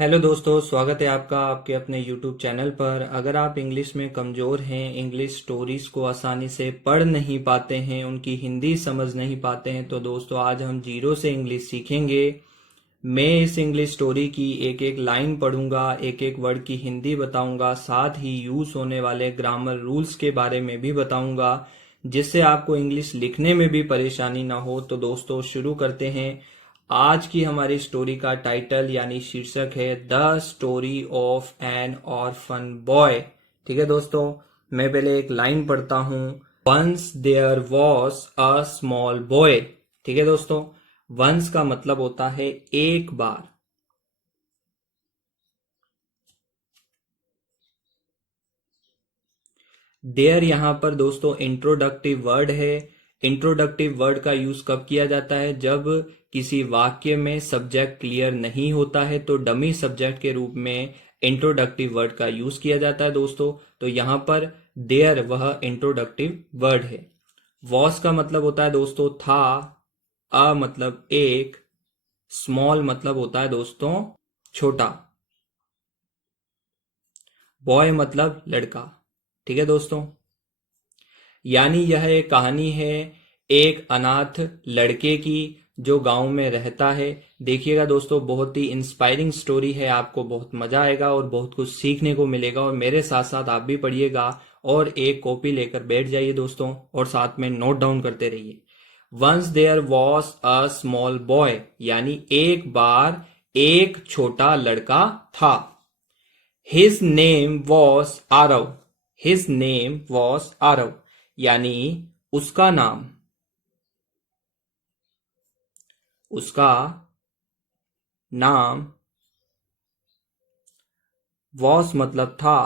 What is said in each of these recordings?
Hello दोस्तों, स्वागत है आपका आपके अपने यूट्यूब चैनल पर। अगर आप इंग्लिश में कमज़ोर हैं, इंग्लिश स्टोरीज को आसानी से पढ़ नहीं पाते हैं, उनकी हिंदी समझ नहीं पाते हैं, तो दोस्तों आज हम जीरो से इंग्लिश सीखेंगे। मैं इस इंग्लिश स्टोरी की एक एक लाइन पढ़ूंगा, एक एक वर्ड की हिंदी बताऊंगा, साथ ही यूज होने वाले ग्रामर रूल्स के बारे में भी बताऊंगा, जिससे आपको इंग्लिश लिखने में भी परेशानी ना हो। तो दोस्तों शुरू करते हैं। आज की हमारी स्टोरी का टाइटल यानी शीर्षक है the story of an orphan boy. ठीक है दोस्तों, मैं पहले एक लाइन पढ़ता हूं। Once there was a small boy. ठीक है दोस्तों, वंस का मतलब होता है एक बार। देयर यहां पर दोस्तों इंट्रोडक्टिव वर्ड है। इंट्रोडक्टिव वर्ड का यूज कब किया जाता है? जब किसी वाक्य में सब्जेक्ट क्लियर नहीं होता है तो डमी सब्जेक्ट के रूप में इंट्रोडक्टिव वर्ड का यूज किया जाता है दोस्तों। तो यहां पर देयर वह इंट्रोडक्टिव वर्ड है। वॉस का मतलब होता है दोस्तों था। अ मतलब एक। स्मॉल मतलब होता है दोस्तों छोटा। बॉय मतलब लड़का। ठीक है दोस्तों, यानी यह एक कहानी है एक अनाथ लड़के की जो गांव में रहता है। देखिएगा दोस्तों, बहुत ही इंस्पायरिंग स्टोरी है, आपको बहुत मजा आएगा और बहुत कुछ सीखने को मिलेगा। और मेरे साथ साथ आप भी पढ़िएगा और एक कॉपी लेकर बैठ जाइए दोस्तों और साथ में नोट डाउन करते रहिए। Once there was a small boy, यानी एक बार एक छोटा लड़का था। His name was Aarav. His name was Aarav, यानी उसका नाम, उसका नाम वॉस मतलब था।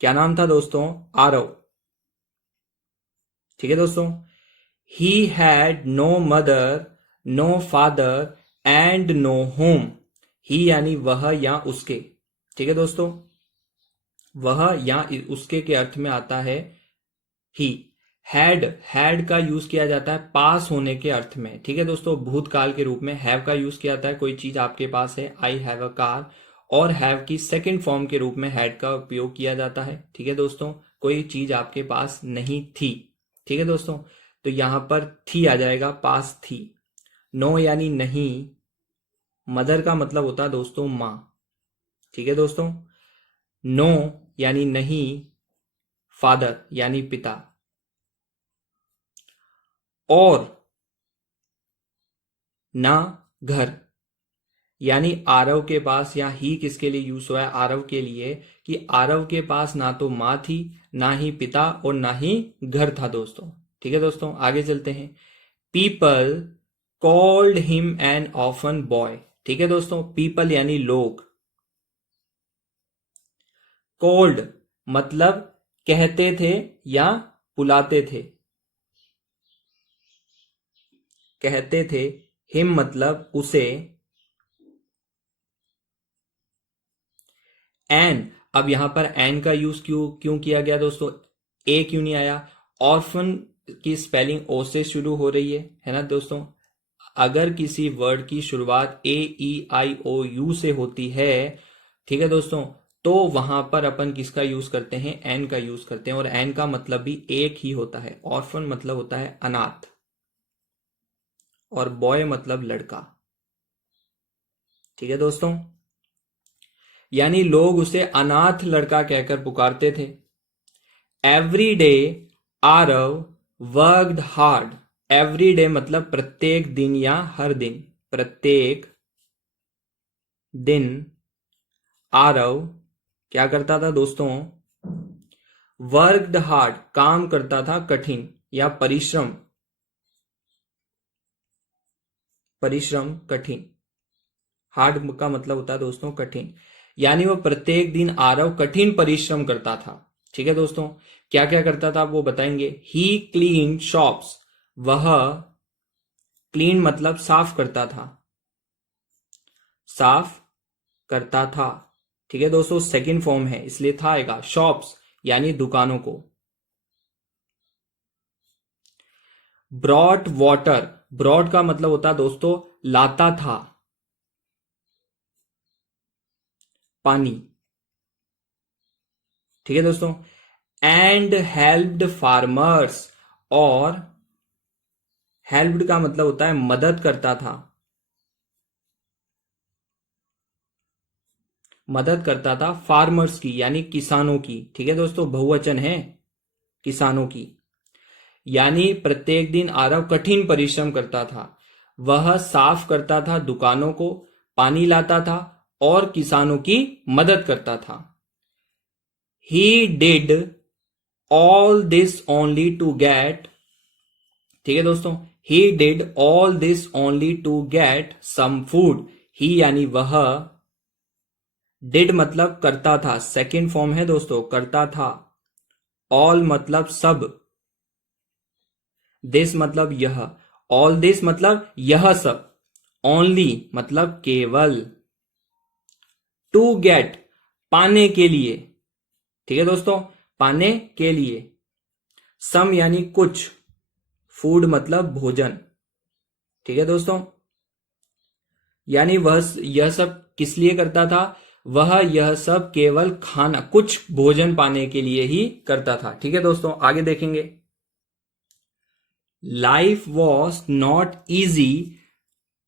क्या नाम था दोस्तों? आरव। ठीक है दोस्तों, he had no mother, no father and no home. He यानी वह या उसके। ठीक है दोस्तों, वह या उसके के अर्थ में आता है ही। हैड, हैड का यूज किया जाता है पास होने के अर्थ में। ठीक है दोस्तों, भूतकाल के रूप में हैव का यूज किया जाता है। कोई चीज आपके पास है, आई हैव अ कार, और हैव की सेकंड फॉर्म के रूप में हैड का उपयोग किया जाता है। ठीक है दोस्तों, कोई चीज आपके पास नहीं थी। ठीक है दोस्तों, तो यहां पर थी आ जाएगा, पास थी। नो यानी नहीं। मदर का मतलब होता है दोस्तों माँ। ठीक है दोस्तों, नो यानी नहीं। फादर यानी पिता। और ना घर, यानी आरव के पास, या ही किसके लिए यूज हुआ है? आरव के लिए, कि आरव के पास ना तो माँ थी, ना ही पिता, और ना ही घर था दोस्तों। ठीक है दोस्तों, आगे चलते हैं। People called him an often boy. ठीक है दोस्तों, पीपल यानी लोग। कॉल्ड मतलब कहते थे या बुलाते थे, कहते थे। हिम मतलब उसे। एन, अब यहां पर एन का यूज क्यों क्यों किया गया दोस्तों? ए क्यों नहीं आया? ऑर्फन की स्पेलिंग ओ से शुरू हो रही है ना दोस्तों। अगर किसी वर्ड की शुरुआत ए ई आई ओ यू से होती है, ठीक है दोस्तों, तो वहां पर अपन किसका यूज करते हैं? एन का यूज करते हैं। और एन का मतलब भी एक ही होता है। ऑर्फन मतलब होता है अनाथ, और बॉय मतलब लड़का। ठीक है दोस्तों, यानी लोग उसे अनाथ लड़का कहकर पुकारते थे। Every day Aarav worked hard. Every day मतलब प्रत्येक दिन या हर दिन। प्रत्येक दिन आरव क्या करता था दोस्तों? वर्कड हार्ड, काम करता था कठिन या परिश्रम। परिश्रम कठिन। हार्ड का मतलब होता है दोस्तों कठिन, यानी वो प्रत्येक दिन आरव कठिन परिश्रम करता था। ठीक है दोस्तों, क्या क्या करता था वो बताएंगे। ही क्लीन शॉप्स। वह, क्लीन मतलब साफ करता था, साफ करता था। ठीक है दोस्तों, सेकंड फॉर्म है इसलिए था आएगा। शॉप्स यानी दुकानों को। ब्रॉट वाटर, ब्रॉड का मतलब होता है दोस्तों लाता था। पानी। ठीक है दोस्तों। एंड हेल्प्ड फार्मर्स, और हेल्प्ड का मतलब होता है मदद करता था, मदद करता था फार्मर्स की यानी किसानों की। ठीक है दोस्तों, बहुवचन है किसानों की। यानी प्रत्येक दिन आरव कठिन परिश्रम करता था। वह साफ करता था दुकानों को, पानी लाता था और किसानों की मदद करता था। He did all this only to get, ठीक है दोस्तों, he did all this only to get some food. He यानी वह, डिड मतलब करता था, सेकेंड फॉर्म है दोस्तों, करता था। ऑल मतलब सब, दिस मतलब यह, ऑल दिस मतलब यह सब, ओनली मतलब केवल, टू गेट पाने के लिए। ठीक है दोस्तों, पाने के लिए। सम यानी कुछ, फूड मतलब भोजन। ठीक है दोस्तों, यानी वह यह सब किस लिए करता था, वह यह सब केवल खाना, कुछ भोजन पाने के लिए ही करता था। ठीक है दोस्तों, आगे देखेंगे। Life was not easy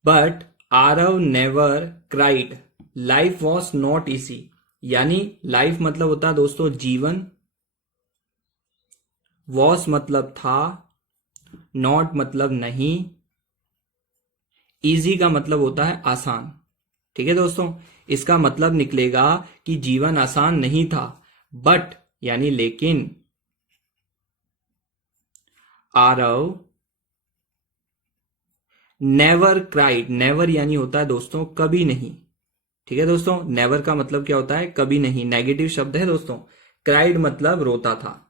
but Aarav never cried. Life was not easy, यानी लाइफ मतलब होता है दोस्तों जीवन, वॉज मतलब था, नॉट मतलब नहीं, इजी का मतलब होता है आसान। ठीक है दोस्तों, इसका मतलब निकलेगा कि जीवन आसान नहीं था, बट यानी लेकिन, आरव नेवर क्राइड, नेवर यानी होता है दोस्तों कभी नहीं। ठीक है दोस्तों, नेवर का मतलब क्या होता है, कभी नहीं, नेगेटिव शब्द है दोस्तों। क्राइड मतलब रोता था,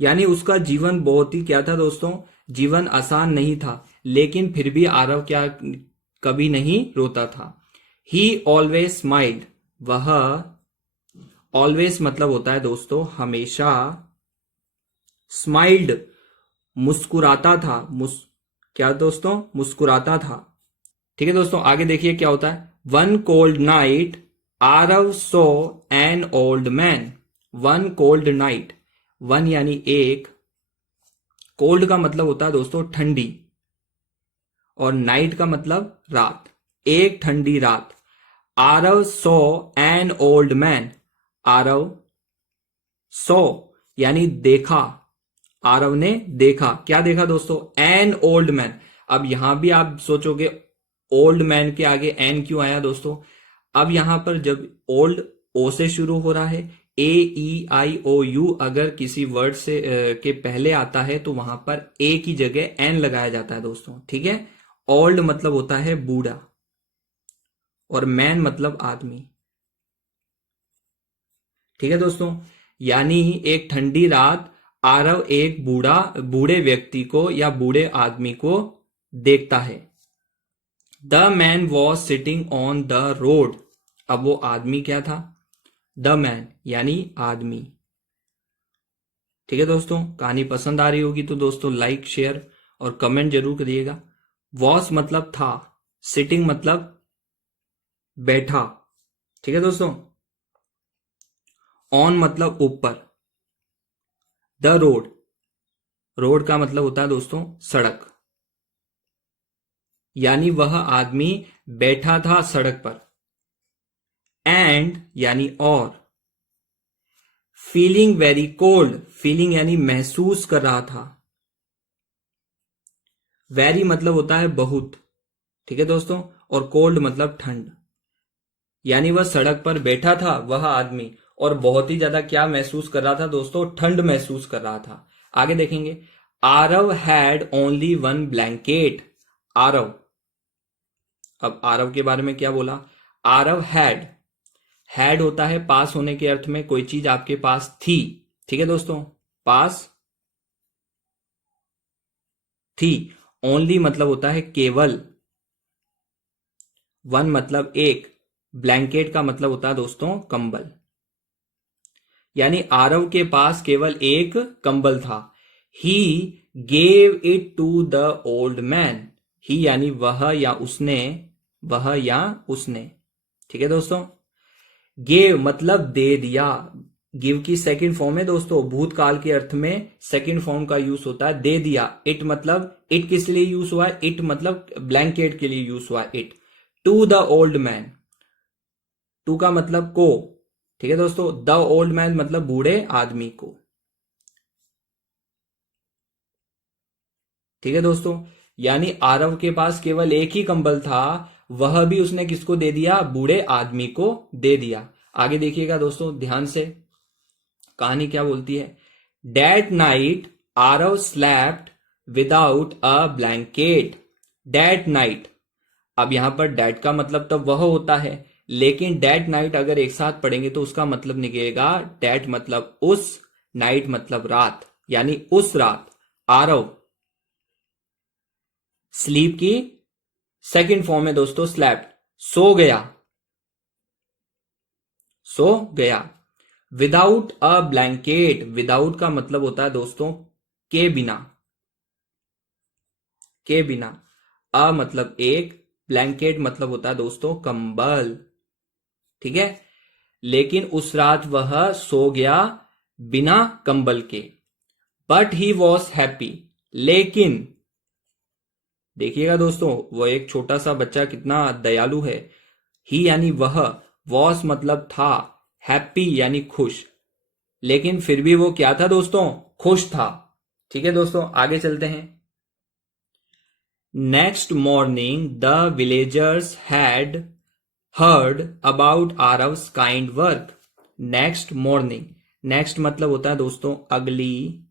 यानी उसका जीवन बहुत ही क्या था दोस्तों, जीवन आसान नहीं था, लेकिन फिर भी आरव क्या, कभी नहीं रोता था। ही ऑलवेज स्माइल्ड, वह, ऑलवेज मतलब होता है दोस्तों हमेशा, स्माइल्ड मुस्कुराता था, क्या दोस्तों, मुस्कुराता था। ठीक है दोस्तों, आगे देखिए क्या होता है। One cold night Aarav so an old man. One cold night, one यानी एक, कोल्ड का मतलब होता है दोस्तों ठंडी, और नाइट का मतलब रात, एक ठंडी रात। आरव सो एन ओल्ड मैन, आरव सो यानी देखा, आरव ने देखा, क्या देखा दोस्तों, एन ओल्ड मैन। अब यहां भी आप सोचोगे ओल्ड मैन के आगे एन क्यों आया दोस्तों। अब यहां पर जब ओल्ड ओ से शुरू हो रहा है, ए ई आई ओ यू अगर किसी वर्ड से के पहले आता है तो वहां पर ए की जगह एन लगाया जाता है दोस्तों। ठीक है, ओल्ड मतलब होता है बूढ़ा, और मैन मतलब आदमी। ठीक है दोस्तों, यानी एक ठंडी रात आरव एक बूढ़े व्यक्ति को या बूढ़े आदमी को देखता है। The man was sitting on the road, अब वो आदमी क्या था, द मैन यानी आदमी। ठीक है दोस्तों, कहानी पसंद आ रही होगी तो दोस्तों लाइक शेयर और कमेंट जरूर करिएगा। वॉज मतलब था, सिटिंग मतलब बैठा। ठीक है दोस्तों, ऑन मतलब ऊपर, द रोड, रोड का मतलब होता है दोस्तों सड़क, यानी वह आदमी बैठा था सड़क पर। एंड यानी और, फीलिंग वेरी कोल्ड, फीलिंग यानी महसूस कर रहा था, वेरी मतलब होता है बहुत। ठीक है दोस्तों, और कोल्ड मतलब ठंड, यानी वह सड़क पर बैठा था वह आदमी, और बहुत ही ज्यादा क्या महसूस कर रहा था दोस्तों, ठंड महसूस कर रहा था। आगे देखेंगे। Aarav had only one blanket, Aarav, अब आरव के बारे में क्या बोला, आरव हैड, हैड होता है पास होने के अर्थ में, कोई चीज आपके पास थी। ठीक है दोस्तों, पास थी। ओनली मतलब होता है केवल, वन मतलब एक, ब्लैंकेट का मतलब होता है दोस्तों कंबल, यानी आरव के पास केवल एक कंबल था। He gave it to the old man, he यानी वह या उसने, वह या उसने, ठीक है दोस्तों। गेव मतलब दे दिया। गिव की सेकंड फॉर्म है दोस्तों, भूतकाल के अर्थ में सेकंड फॉर्म का यूज होता है दे दिया। इट मतलब इट किस लिए यूज हुआ है, इट मतलब ब्लैंकेट के लिए यूज हुआ है it. To the old man, to का मतलब को, ठीक है दोस्तों। द ओल्ड मैन मतलब बूढ़े आदमी को, ठीक है दोस्तों। यानी आरव के पास केवल एक ही कंबल था, वह भी उसने किसको दे दिया, बूढ़े आदमी को दे दिया। आगे देखिएगा दोस्तों ध्यान से, कहानी क्या बोलती है। That night Aarav slapped without a blanket. That night, अब यहां पर डैट का मतलब तो वह होता है, लेकिन डैट नाइट अगर एक साथ पढ़ेंगे तो उसका मतलब निकलेगा डैट मतलब उस, नाइट मतलब रात, यानी उस रात आरव, स्लीप की सेकंड फॉर्म है दोस्तों स्लैप्ड, सो गया, सो गया। विदाउट अ ब्लैंकेट, विदाउट का मतलब होता है दोस्तों के बिना, के बिना। अ मतलब एक, ब्लैंकेट मतलब होता है दोस्तों कंबल, ठीक है। लेकिन उस रात वह सो गया बिना कंबल के। बट ही वॉज हैप्पी, लेकिन देखिएगा दोस्तों वो एक छोटा सा बच्चा कितना दयालु है। ही यानी वह, वॉस मतलब था, हैप्पी यानी खुश, लेकिन फिर भी वो क्या था दोस्तों, खुश था। ठीक है दोस्तों, आगे चलते हैं। Next morning the villagers had heard about Aarav's kind work. Next morning, next मतलब होता है दोस्तों अगली,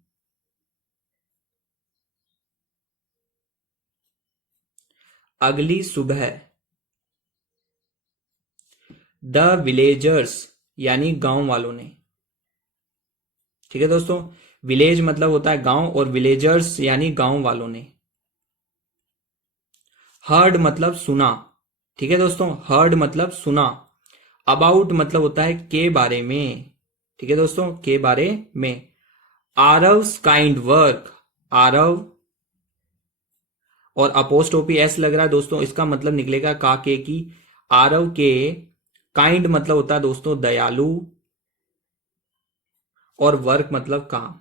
अगली सुबह। द विलेजर्स यानी गांव वालों ने, ठीक है दोस्तों। विलेज मतलब होता है गांव और विलेजर्स यानी गांव वालों ने। हर्ड मतलब सुना, ठीक है दोस्तों, हर्ड मतलब सुना। अबाउट मतलब होता है के बारे में, ठीक है दोस्तों, के बारे में। आरव्स काइंड वर्क, आरव और अपोस्ट्रोफी एस लग रहा है दोस्तों, इसका मतलब निकलेगा काके की। आरव के, काइंड मतलब होता है दोस्तों दयालु, और वर्क मतलब काम।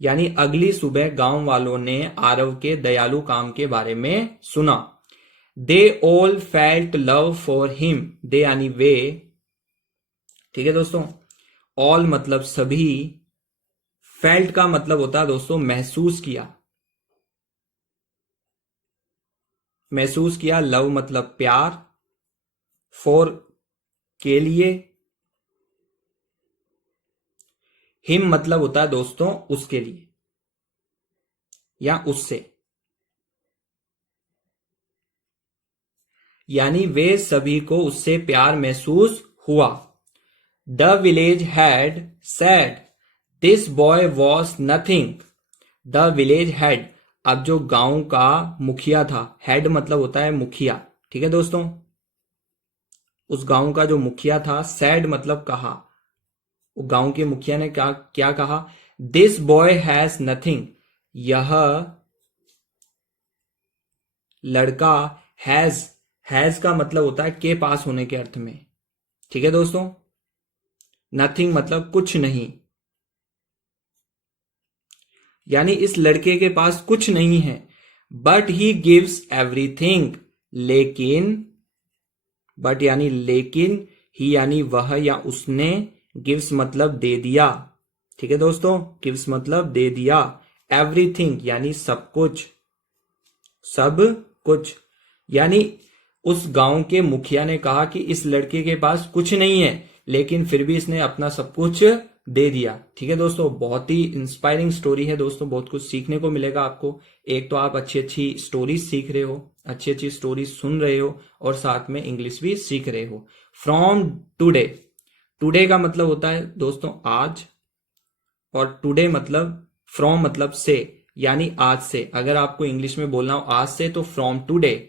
यानी अगली सुबह गांव वालों ने आरव के दयालु काम के बारे में सुना। They all felt love for him, they यानी वे, ठीक है दोस्तों। ऑल मतलब सभी, फेल्ट का मतलब होता है दोस्तों महसूस किया, महसूस किया। लव मतलब प्यार, फॉर के लिए, हिम मतलब होता है दोस्तों उसके लिए या उससे, यानी वे सभी को उससे प्यार महसूस हुआ। The village had said this boy was nothing. The village had, अब जो गांव का मुखिया था, हेड मतलब होता है मुखिया, ठीक है दोस्तों। उस गांव का जो मुखिया था, सैड मतलब कहा, वो गांव के मुखिया ने क्या क्या कहा, दिस बॉय हैज नथिंग, यह लड़का, हैज का मतलब होता है के पास होने के अर्थ में, ठीक है दोस्तों। नथिंग मतलब कुछ नहीं, यानी इस लड़के के पास कुछ नहीं है। बट ही गिव्स एवरीथिंग, लेकिन, बट यानी लेकिन, ही यानी वह या उसने, गिव्स मतलब दे दिया, ठीक है दोस्तों, गिव्स मतलब दे दिया। एवरीथिंग यानी सब कुछ, सब कुछ। यानी उस गांव के मुखिया ने कहा कि इस लड़के के पास कुछ नहीं है, लेकिन फिर भी इसने अपना सब कुछ दे दिया, ठीक है दोस्तों। बहुत ही इंस्पायरिंग स्टोरी है दोस्तों, बहुत कुछ सीखने को मिलेगा आपको। एक तो आप अच्छी अच्छी स्टोरीज सीख रहे हो, अच्छी अच्छी स्टोरीज सुन रहे हो, और साथ में इंग्लिश भी सीख रहे हो। फ्रॉम टुडे, टुडे का मतलब होता है दोस्तों आज, और टुडे मतलब, फ्रॉम मतलब से, यानी आज से। अगर आपको इंग्लिश में बोलना हो आज से तो from today.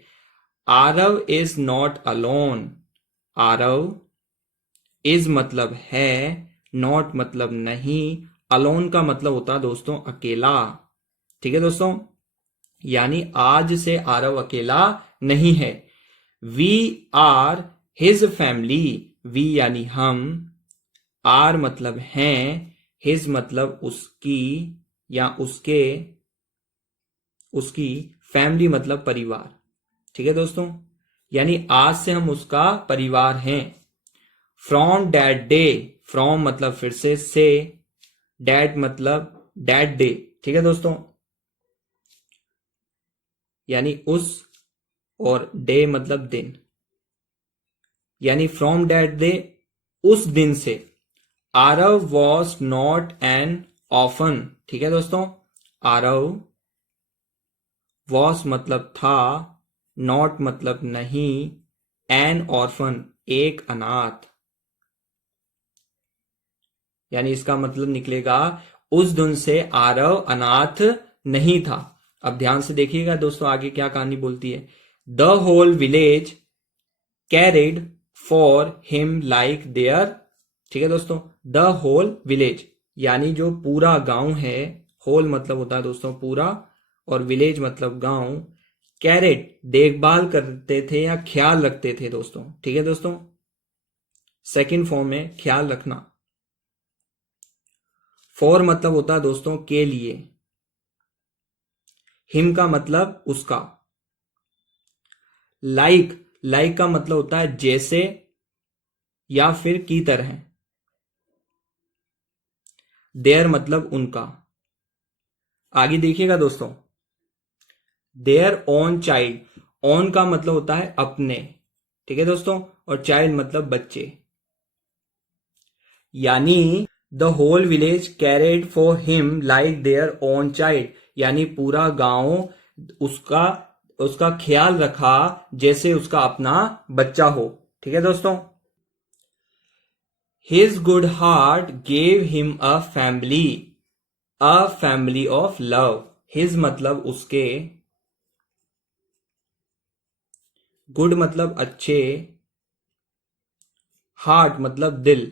Aarav is not alone, Aarav is मतलब है, नॉट मतलब नहीं, अलोन का मतलब होता है दोस्तों अकेला, ठीक है दोस्तों। यानी आज से आरव अकेला नहीं है। We are his family, we यानी हम, आर मतलब हैं, हिज मतलब उसकी या उसके, उसकी, फैमिली मतलब परिवार। ठीक है दोस्तों, यानी आज से हम उसका परिवार हैं। फ्रॉम डैट डे, फ्रॉम मतलब फिर से, डैट मतलब डैट डे। ठीक है दोस्तों, यानी उस, और डे मतलब दिन, यानी फ्रॉम डैट डे, उस दिन से। Aarav was not an often. ठीक है दोस्तों, आरव, वॉज मतलब था, नॉट मतलब नहीं, एन ऑर्फन एक अनाथ, यानी इसका मतलब निकलेगा उस दिन से आरव अनाथ नहीं था। अब ध्यान से देखिएगा दोस्तों, आगे क्या कहानी बोलती है। The whole village carried for him like their. ठीक है दोस्तों, द होल विलेज यानी जो पूरा गांव है, होल मतलब होता है दोस्तों पूरा, और विलेज मतलब गांव, कैरेट देखभाल करते थे या ख्याल रखते थे दोस्तों। ठीक है दोस्तों, सेकंड फॉर्म में ख्याल रखना। फॉर मतलब होता है दोस्तों के लिए, हिम का मतलब उसका, लाइक, लाइक का मतलब होता है जैसे या फिर की तरह, देयर मतलब उनका। आगे देखिएगा दोस्तों, देयर ओन चाइल्ड, ओन का मतलब होता है अपने। ठीक है दोस्तों, और चाइल्ड मतलब बच्चे, यानी the whole village cared for him like their own child, यानी पूरा गांव उसका उसका ख्याल रखा जैसे उसका अपना बच्चा हो। ठीक है दोस्तों, his good heart gave him a family of love. His मतलब उसके, गुड मतलब अच्छे, हार्ट मतलब दिल,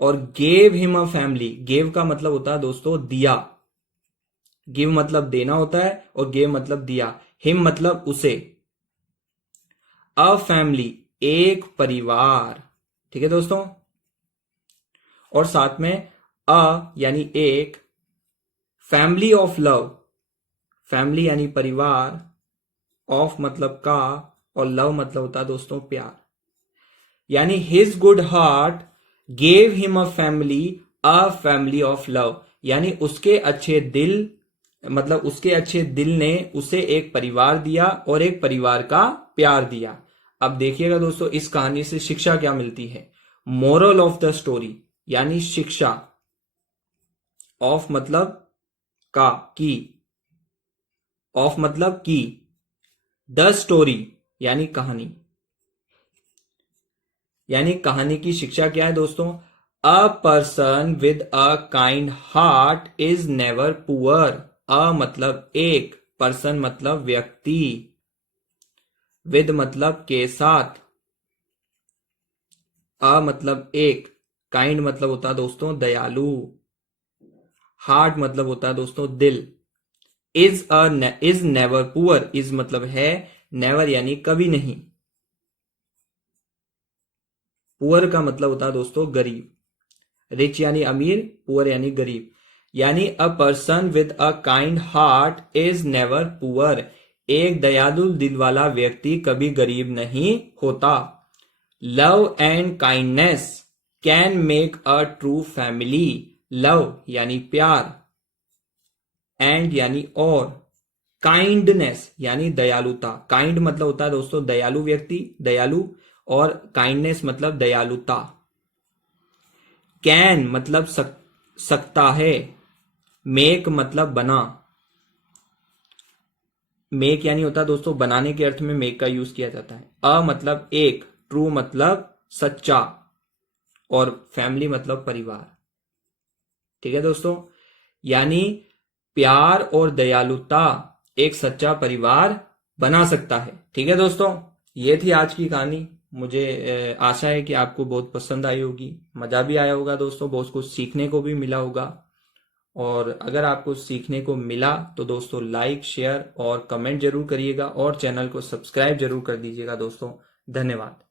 और gave him a family, gave का मतलब होता है दोस्तों दिया, गिव मतलब देना होता है और गेव मतलब दिया, हिम मतलब उसे, अ फैमिली एक परिवार। ठीक है दोस्तों, और साथ में अ यानी एक, फैमिली ऑफ लव, फैमिली यानी परिवार, ऑफ मतलब का, और लव मतलब होता है दोस्तों प्यार, यानी his good heart gave him a family of love, यानी उसके अच्छे दिल, मतलब उसके अच्छे दिल ने उसे एक परिवार दिया और एक परिवार का प्यार दिया। अब देखिएगा दोस्तों, इस कहानी से शिक्षा क्या मिलती है। मोरल ऑफ द स्टोरी यानी शिक्षा, ऑफ मतलब का, की, ऑफ मतलब की, द स्टोरी यानी कहानी, यानी कहानी की शिक्षा क्या है दोस्तों। A person with a kind heart is never poor. A मतलब एक, पर्सन मतलब व्यक्ति, विद मतलब के साथ, अ मतलब एक, काइंड मतलब होता है दोस्तों दयालु, हार्ट मतलब होता है दोस्तों दिल, इज नेवर पुअर, इज मतलब है, नेवर यानी कभी नहीं, पुअर का मतलब होता है दोस्तों गरीब, रिच यानी अमीर, पुअर यानी गरीब, यानी अ person with a kind heart is never poor, एक दयालु दिल वाला व्यक्ति कभी गरीब नहीं होता। Love and kindness can make a true family, love यानी प्यार, एंड यानी और, काइंडनेस यानी दयालुता, काइंड मतलब होता है दोस्तों दयालु व्यक्ति, दयालु, और काइंडनेस मतलब दयालुता। कैन मतलब सकता है, मेक मतलब बना, मेक यानी होता है दोस्तों बनाने के अर्थ में मेक का यूज किया जाता है। अ मतलब एक, ट्रू मतलब सच्चा, और फैमिली मतलब परिवार। ठीक है दोस्तों, यानी प्यार और दयालुता एक सच्चा परिवार बना सकता है। ठीक है दोस्तों, ये थी आज की कहानी। मुझे आशा है कि आपको बहुत पसंद आई होगी, मजा भी आया होगा दोस्तों, बहुत कुछ सीखने को भी मिला होगा। और अगर आपको सीखने को मिला तो दोस्तों लाइक शेयर और कमेंट जरूर करिएगा, और चैनल को सब्सक्राइब जरूर कर दीजिएगा दोस्तों, धन्यवाद।